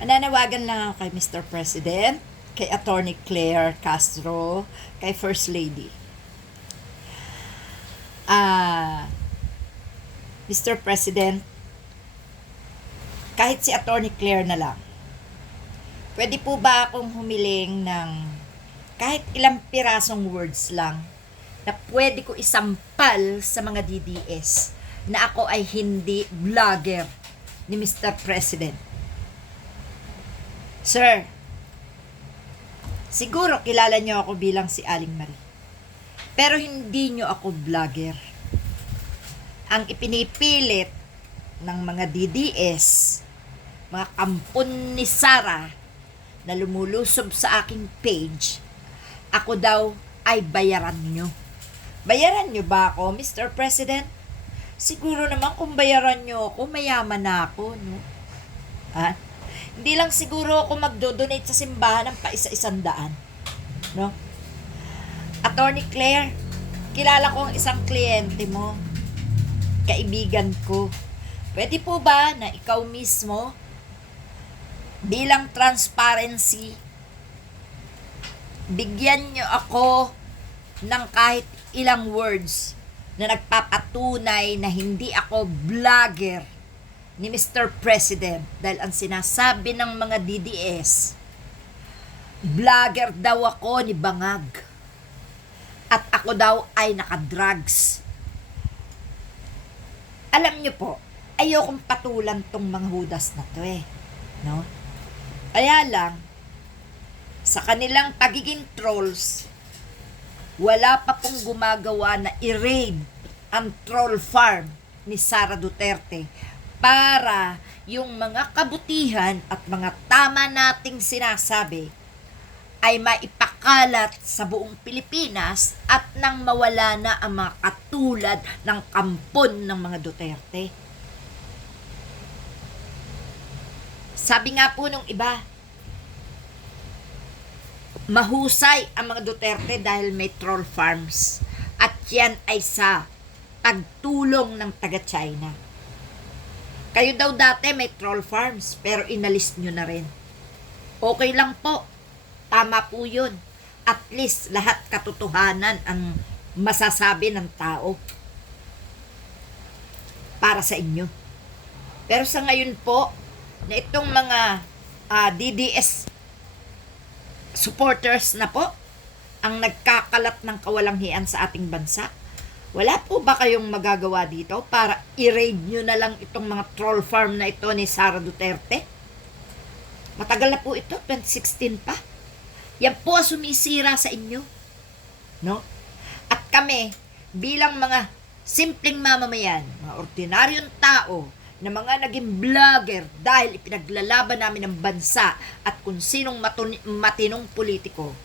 Nananawagan lang ako kay Mr. President, kay Attorney Claire Castro, kay First Lady. Mr. President, kahit si Attorney Claire na lang, pwede po ba akong humiling ng kahit ilang pirasong words lang na pwede ko isampal sa mga DDS na ako ay hindi vlogger ni Mr. President? Sir, siguro kilala niyo ako bilang si Aling Marie. Pero hindi niyo ako vlogger. Ang ipinipilit ng mga DDS, mga kampon ni Sara na lumulusob sa aking page, ako daw ay bayaran niyo. Bayaran niyo ba ako, Mr. President? Siguro naman kung bayaran niyo ako, mayaman na ako, no? Ha? Hindi lang siguro ako magdo-donate sa simbahan ng paisa-100, no? Attorney Claire, kilala ko ang isang kliyente mo, kaibigan ko. Pwede po ba na ikaw mismo, bilang transparency, bigyan niyo ako ng kahit ilang words na nagpapatunay na hindi ako vlogger ni Mr. President, dahil ang sinasabi ng mga DDS, vlogger daw ako ni Bangag at ako daw ay nakadrugs. Alam niyo po, ayokong patulan tong mga hudas na to no? Kaya lang, sa kanilang pagiging trolls, wala pa pong gumagawa na i-raid ang troll farm ni Sara Duterte para yung mga kabutihan at mga tama nating sinasabi ay maipakalat sa buong Pilipinas at nang mawala na ang mga katulad ng kampon ng mga Duterte. Sabi nga po nung iba, mahusay ang mga Duterte dahil may troll farms at yan ay sa pagtulong ng taga-China. Kayo daw dati may troll farms, pero inalis nyo na rin. Okay lang po. Tama po yun. At least lahat katotohanan ang masasabi ng tao para sa inyo. Pero sa ngayon po, na itong mga DDS supporters na po, ang nagkakalat ng kawalangian sa ating bansa, wala po ba kayong magagawa dito para i-raid nyo na lang itong mga troll farm na ito ni Sara Duterte? Matagal na po ito, 2016 pa. Yan po ang sumisira sa inyo, no? At kami, bilang mga simpleng mamamayan, mga ordinaryong tao, na mga naging vlogger dahil ipinaglalaban namin ng bansa at kung sinong matinong politiko,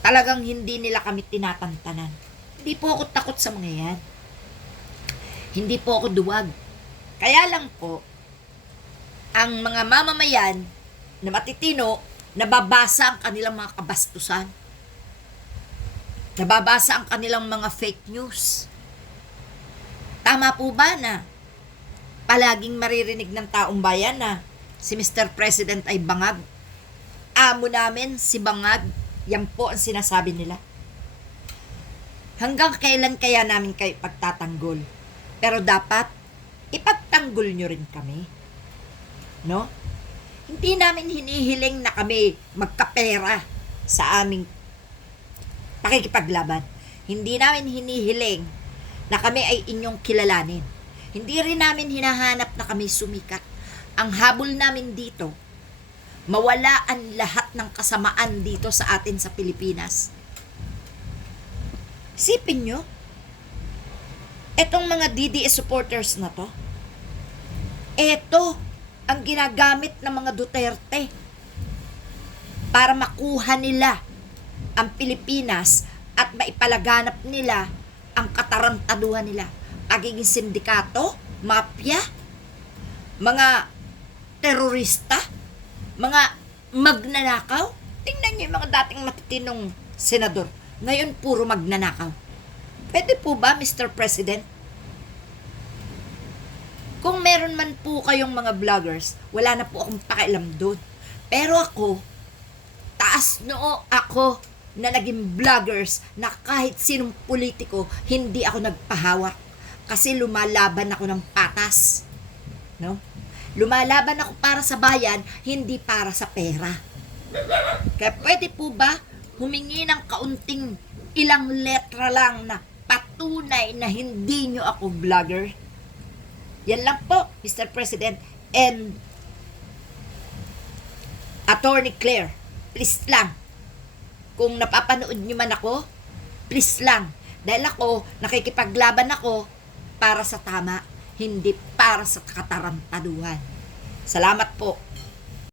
talagang hindi nila kami tinatantanan. Hindi po ako takot sa mga yan. Hindi po ako duwag. Kaya lang po, ang mga mamamayan na matitino, nababasa ang kanilang mga kabastusan. Nababasa ang kanilang mga fake news. Tama po ba na palaging maririnig ng taong bayan na si Mr. President ay bangag? Amo namin si bangag. Yan po ang sinasabi nila. Hanggang kailan kaya namin kayo pagtatanggol? Pero dapat, ipagtanggol nyo rin kami. No? Hindi namin hinihiling na kami magkapera sa aming pakikipaglaban. Hindi namin hinihiling na kami ay inyong kilalanin. Hindi rin namin hinahanap na kami sumikat. Ang habol namin dito, mawala ang lahat ng kasamaan dito sa atin sa Pilipinas. Isipin nyo, etong mga DDS supporters na to, eto ang ginagamit ng mga Duterte para makuha nila ang Pilipinas at maipalaganap nila ang katarantaduhan nila. Pagiging sindikato, mafia, mga terorista, mga magnanakaw. Tingnan nyo yung mga dating matitinong senador. Ngayon, puro magnanakaw. Pwede po ba, Mr. President? Kung meron man po kayong mga vloggers, wala na po akong pakialam doon. Pero ako, taas noo ako na naging vloggers na kahit sinong politiko, hindi ako nagpahawak. Kasi lumalaban ako ng patas. No? Lumalaban ako para sa bayan, hindi para sa pera. Kaya pwede po ba humingi ng kaunting ilang letra lang na patunay na hindi nyo ako vlogger? Yan lang po, Mr. President and Attorney Claire. Please lang. Kung napapanood nyo man ako, please lang. Dahil ako, nakikipaglaban ako para sa tama, hindi para sa katarantaduhan. Salamat po.